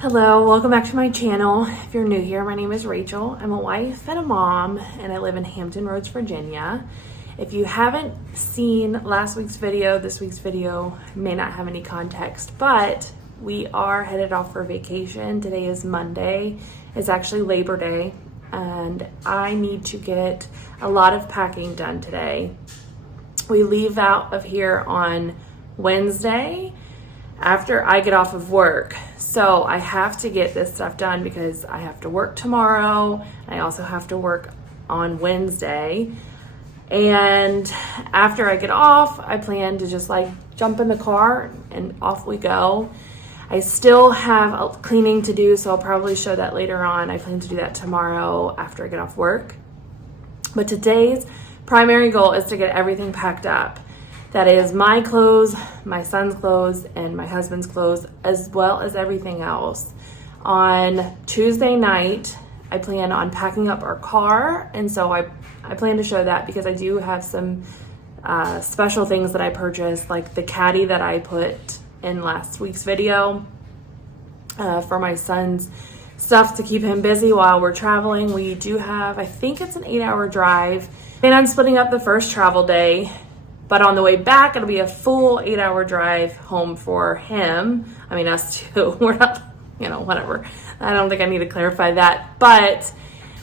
Hello, welcome back to my channel. If you're new here, my name is Rachel. I'm a wife and a mom, and I live in Hampton Roads, Virginia. If you haven't seen last week's video, this week's video may not have any context, but we are headed off for vacation. Today is Monday. It's actually Labor Day, and I need to get a lot of packing done today. We leave out of here on Wednesday after I get off of work. So I have to get this stuff done because I have to work tomorrow. I also have to work on Wednesday. And after I get off, I plan to just like jump in the car and off we go. I still have a cleaning to do, so I'll probably show that later on. I plan to do that tomorrow after I get off work. But today's primary goal is to get everything packed up. That is my clothes, my son's clothes, and my husband's clothes, as well as everything else. On Tuesday night, I plan on packing up our car, and so I plan to show that because I do have some special things that I purchased, like the caddy that I put in last week's video for my son's stuff to keep him busy while we're traveling. We do have, I think it's an 8-hour drive, and I'm splitting up the first travel day. But on the way back, it'll be a full 8-hour drive home for him. I mean, us too. We're not, whatever. I don't think I need to clarify that. But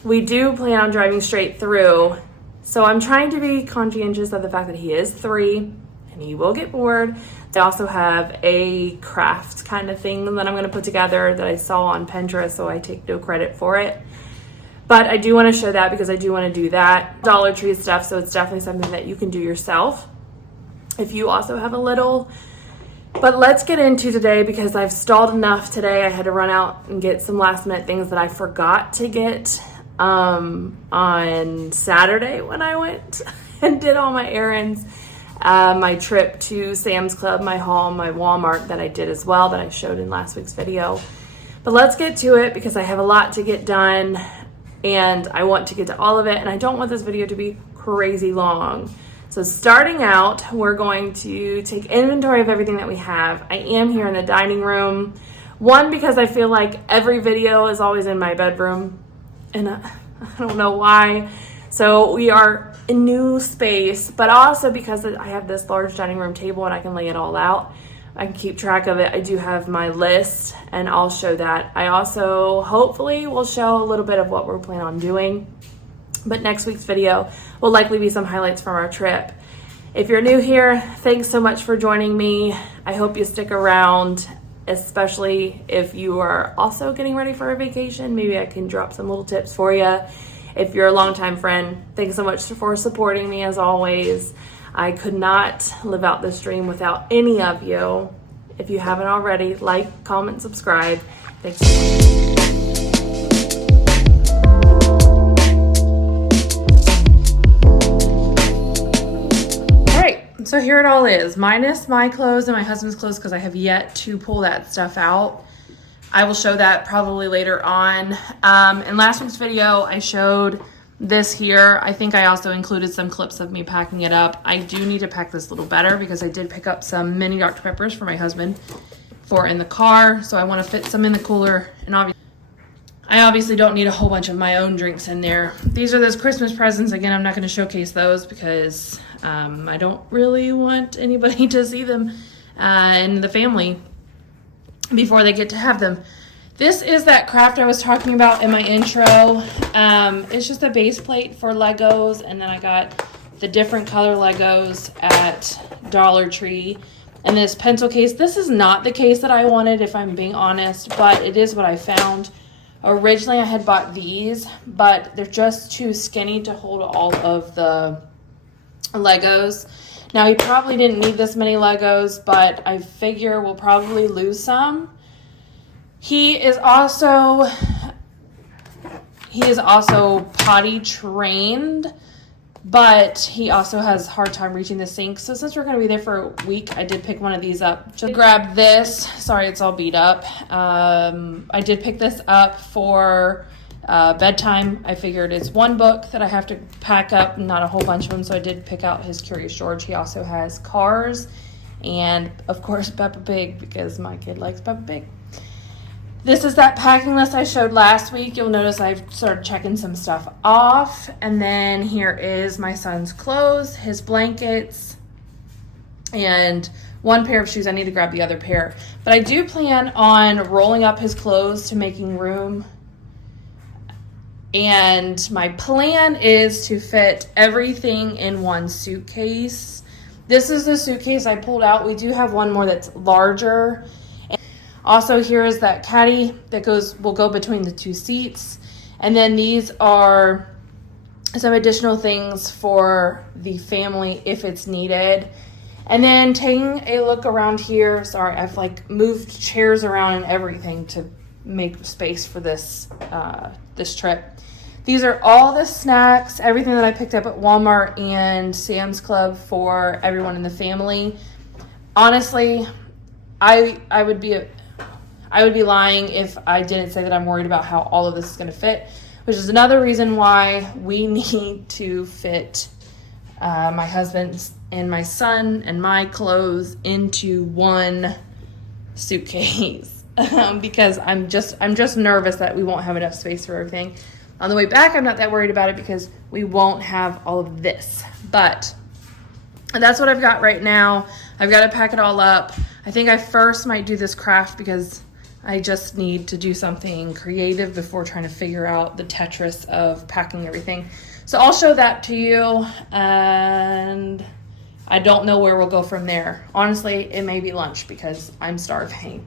we do plan on driving straight through. So I'm trying to be conscientious of the fact that he is 3 and he will get bored. I also have a craft kind of thing that I'm going to put together that I saw on Pinterest, so I take no credit for it. But I do want to show that because I do want to do that. Dollar Tree stuff, so it's definitely something that you can do yourself if you also have a little. But let's get into today because I've stalled enough today. I had to run out and get some last minute things that I forgot to get on Saturday when I went and did all my errands. My trip to Sam's Club, my haul, my Walmart that I did as well that I showed in last week's video. But let's get to it because I have a lot to get done and I want to get to all of it, and I don't want this video to be crazy long. So starting out, we're going to take inventory of everything that we have. I am here in the dining room. One, because I feel like every video is always in my bedroom, and I don't know why. So we are in new space, but also because I have this large dining room table and I can lay it all out. I can keep track of it. I do have my list, and I'll show that. I also hopefully will show a little bit of what we're planning on doing. But next week's video will likely be some highlights from our trip. If you're new here, thanks so much for joining me. I hope you stick around, especially if you are also getting ready for a vacation. Maybe I can drop some little tips for you. If you're a longtime friend, thanks so much for supporting me as always. I could not live out this dream without any of you. If you haven't already, like, comment, subscribe. Thanks so much. So here it all is, minus my clothes and my husband's clothes because I have yet to pull that stuff out. I will show that probably later on. In last week's video, I showed this here. I think I also included some clips of me packing it up. I do need to pack this a little better because I did pick up some mini Dr. Peppers for my husband for in the car. So I want to fit some in the cooler, and I obviously don't need a whole bunch of my own drinks in there. These are those Christmas presents. Again, I'm not going to showcase those because I don't really want anybody to see them in the family before they get to have them. This is that craft I was talking about in my intro. It's just a base plate for Legos, and then I got the different color Legos at Dollar Tree. And this pencil case, this is not the case that I wanted, if I'm being honest, but it is what I found. Originally, I had bought these, but they're just too skinny to hold all of the Legos. Now, he probably didn't need this many Legos, but I figure we'll probably lose some. He is also potty trained, but he also has a hard time reaching the sink. So since we're going to be there for a week, I did pick one of these up. Just grab this. Sorry, it's all beat up. I did pick this up for bedtime. I figured it's one book that I have to pack up, not a whole bunch of them. So I did pick out his Curious George. He also has Cars and, of course, Peppa Pig because my kid likes Peppa Pig. This is that packing list I showed last week. You'll notice I've started checking some stuff off. And then here is my son's clothes, his blankets, and one pair of shoes. I need to grab the other pair. But I do plan on rolling up his clothes to making room. And my plan is to fit everything in one suitcase. This is the suitcase I pulled out. We do have one more that's larger. Also, here is that caddy that will go between the two seats. And then these are some additional things for the family if it's needed. And then taking a look around here. Sorry, I've like moved chairs around and everything to make space for this trip. These are all the snacks, everything that I picked up at Walmart and Sam's Club for everyone in the family. Honestly, I would be lying if I didn't say that I'm worried about how all of this is going to fit, which is another reason why we need to fit my husband's and my son and my clothes into one suitcase because I'm just nervous that we won't have enough space for everything. On the way back, I'm not that worried about it because we won't have all of this, but that's what I've got right now. I've got to pack it all up. I think I first might do this craft because I just need to do something creative before trying to figure out the Tetris of packing everything. So I'll show that to you, and I don't know where we'll go from there. Honestly, it may be lunch because I'm starving.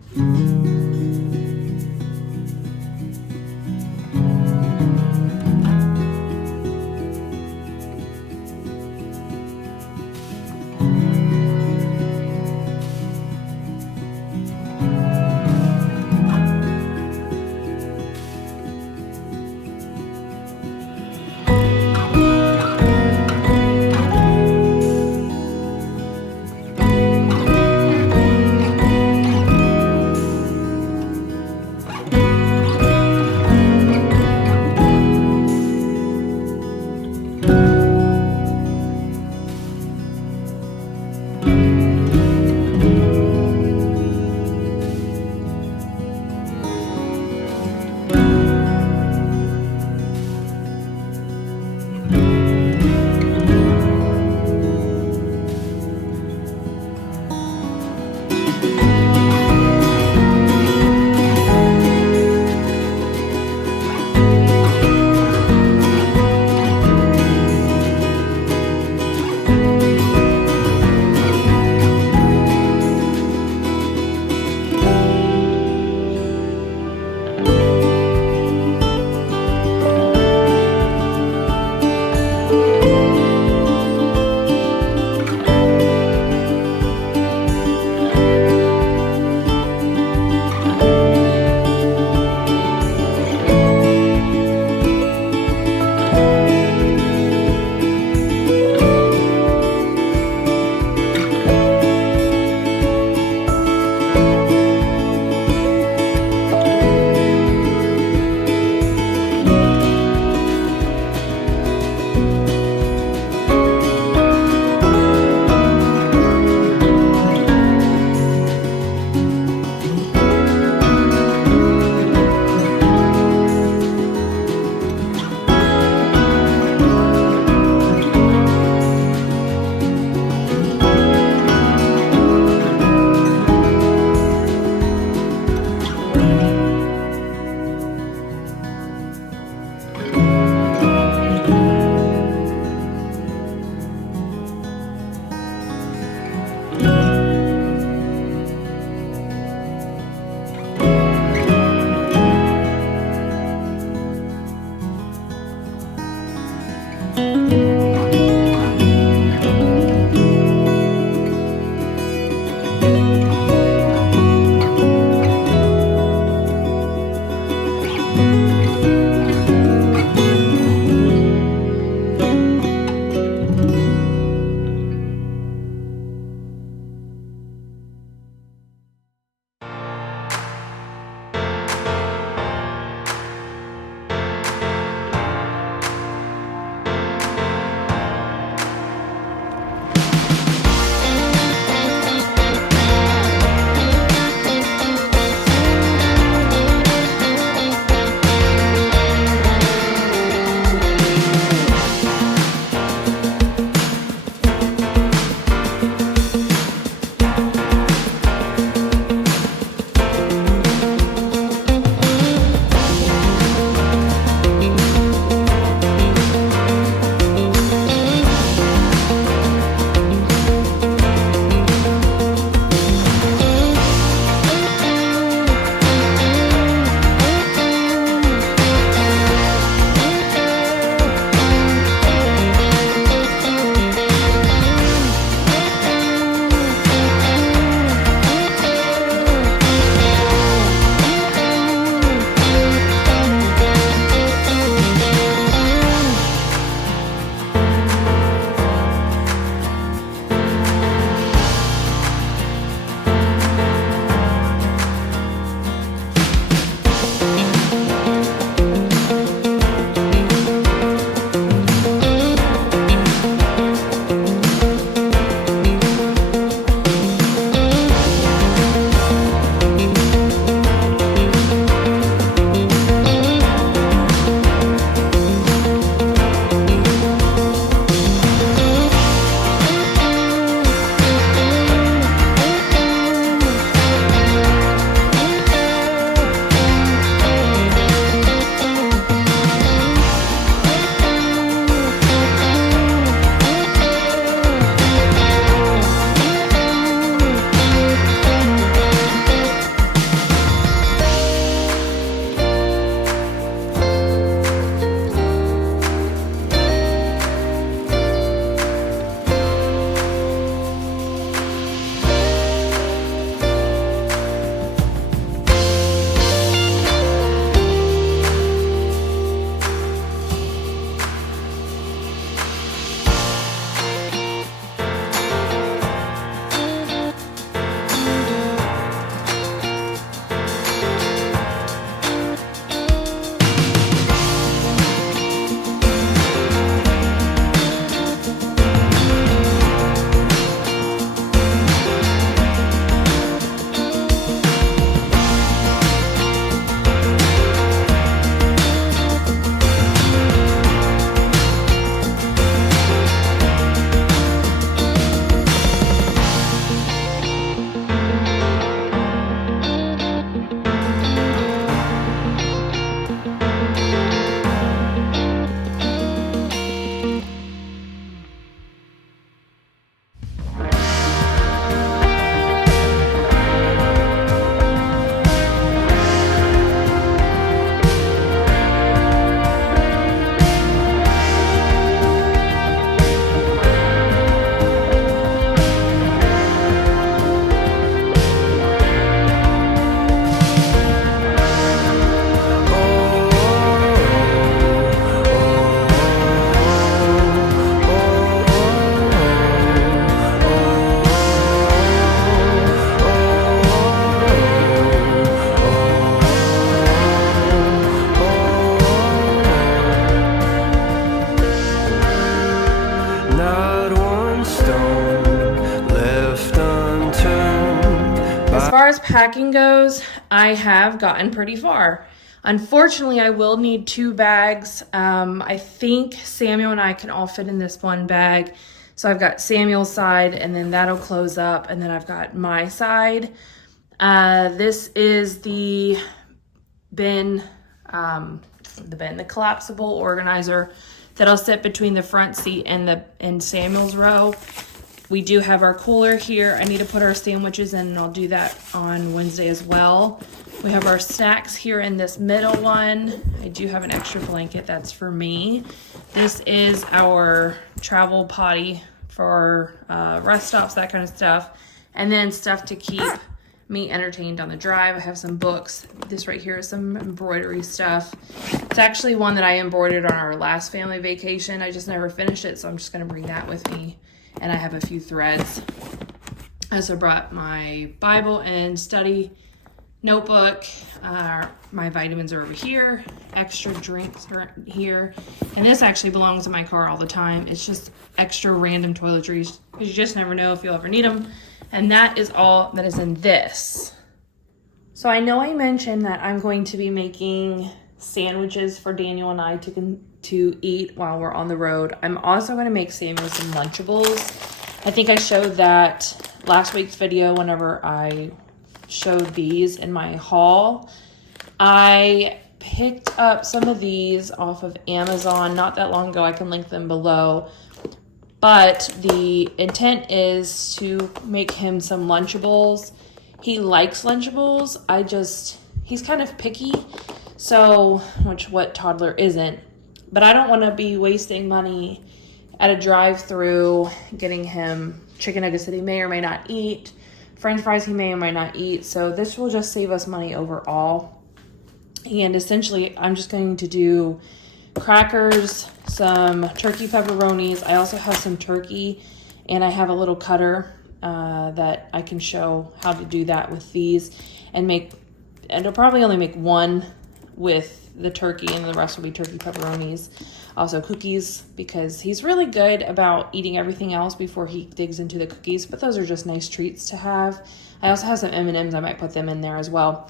packing goes, I have gotten pretty far. Unfortunately, I will need 2 bags. I think Samuel and I can all fit in this one bag. So I've got Samuel's side, and then that'll close up, and then I've got my side. This is the bin, the collapsible organizer that'll sit between the front seat and Samuel's row. We do have our cooler here. I need to put our sandwiches in, and I'll do that on Wednesday as well. We have our snacks here in this middle one. I do have an extra blanket, that's for me. This is our travel potty for rest stops, that kind of stuff. And then stuff to keep me entertained on the drive. I have some books. This right here is some embroidery stuff. It's actually one that I embroidered on our last family vacation. I just never finished it, so I'm just gonna bring that with me. And I have a few threads. I also brought my Bible and study notebook. My vitamins are over here. Extra drinks are here. And this actually belongs in my car all the time. It's just extra random toiletries because you just never know if you'll ever need them. And that is all that is in this. So I know I mentioned that I'm going to be making sandwiches for Daniel and I to eat while we're on the road. I'm also going to make Samuel some Lunchables. I think I showed that last week's video whenever I showed these in my haul. I picked up some of these off of Amazon not that long ago. I can link them below. But the intent is to make him some Lunchables. He likes Lunchables. He's kind of picky. So, what toddler isn't. But I don't want to be wasting money at a drive-through getting him chicken nuggets that he may or may not eat, French fries he may or may not eat. So this will just save us money overall. And essentially, I'm just going to do crackers, some turkey pepperonis. I also have some turkey, and I have a little cutter that I can show how to do that with these, and I'll probably only make one with the turkey, and the rest will be turkey pepperonis. Also cookies, because he's really good about eating everything else before he digs into the cookies, but those are just nice treats to have. I also have some M&Ms. I might put them in there as well.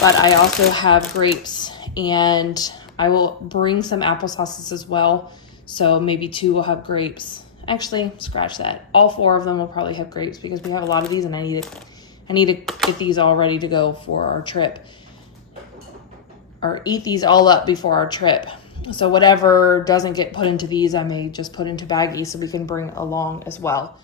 But I also have grapes, and I will bring some applesauces as well. So maybe 2 will have grapes. Actually, scratch that. All 4 of them will probably have grapes because we have a lot of these, and I need to get these all ready to go for our trip. Or eat these all up before our trip. So whatever doesn't get put into these, I may just put into baggies so we can bring along as well.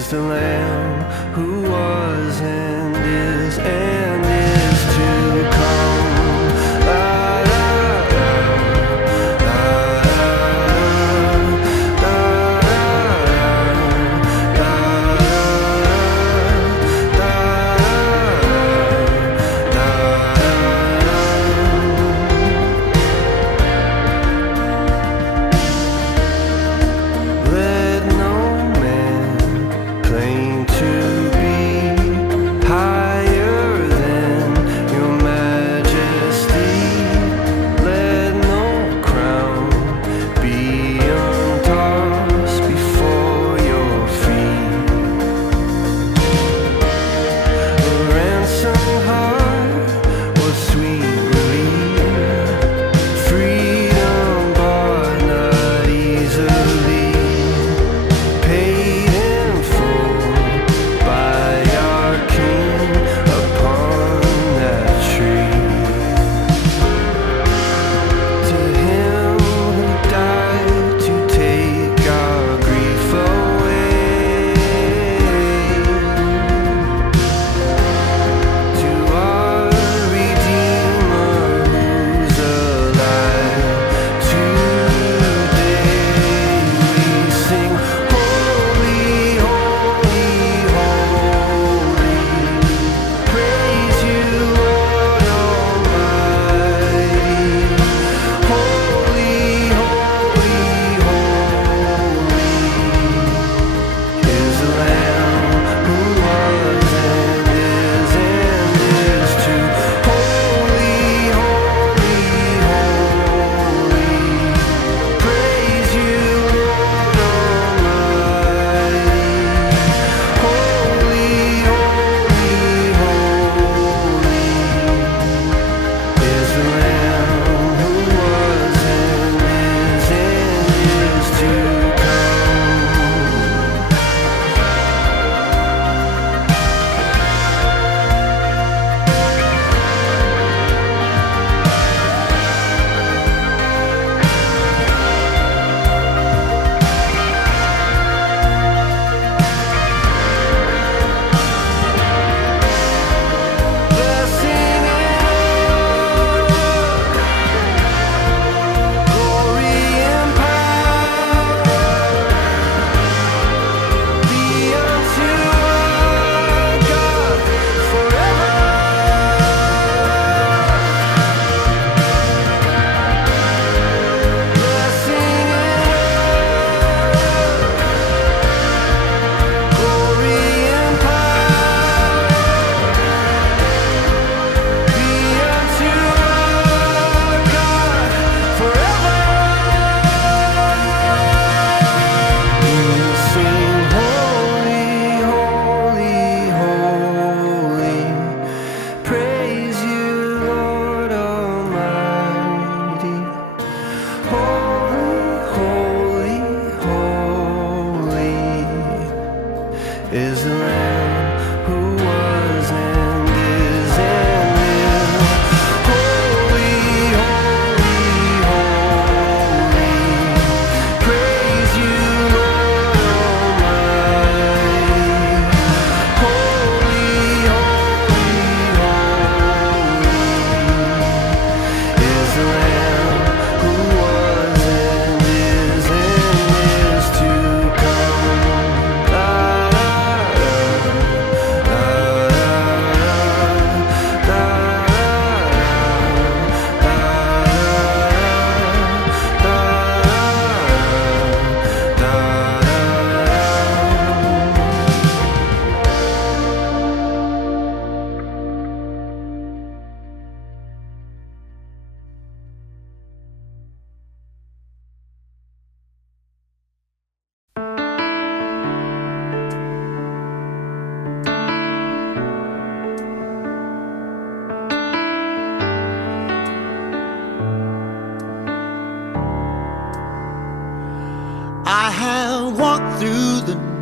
is the Lamb who was and is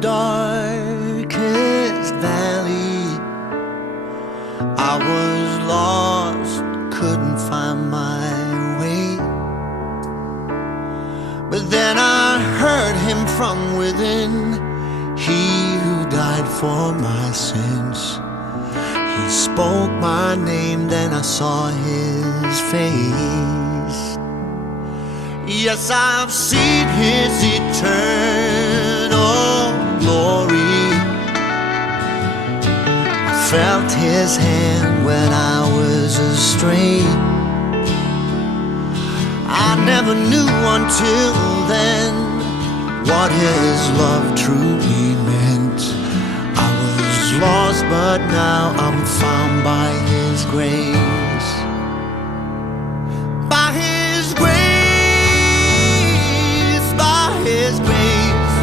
darkest valley. I was lost, couldn't find my way. But then I heard him from within, he who died for my sins. He spoke my name, then I saw his face. Yes, I've seen his eternal glory. I felt his hand when I was astray. I never knew until then what his love truly meant. I was lost, but now I'm found by his grace. By his grace, by his grace,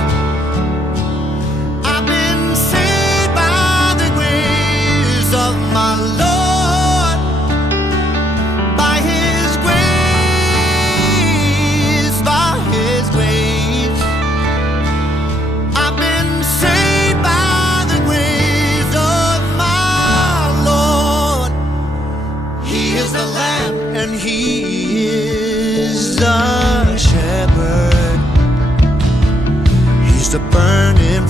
I've been saved by the grace of my Lord. By his grace, by his grace, I've been saved by the grace of my Lord. He is the Lamb and he is the shepherd. He's the burning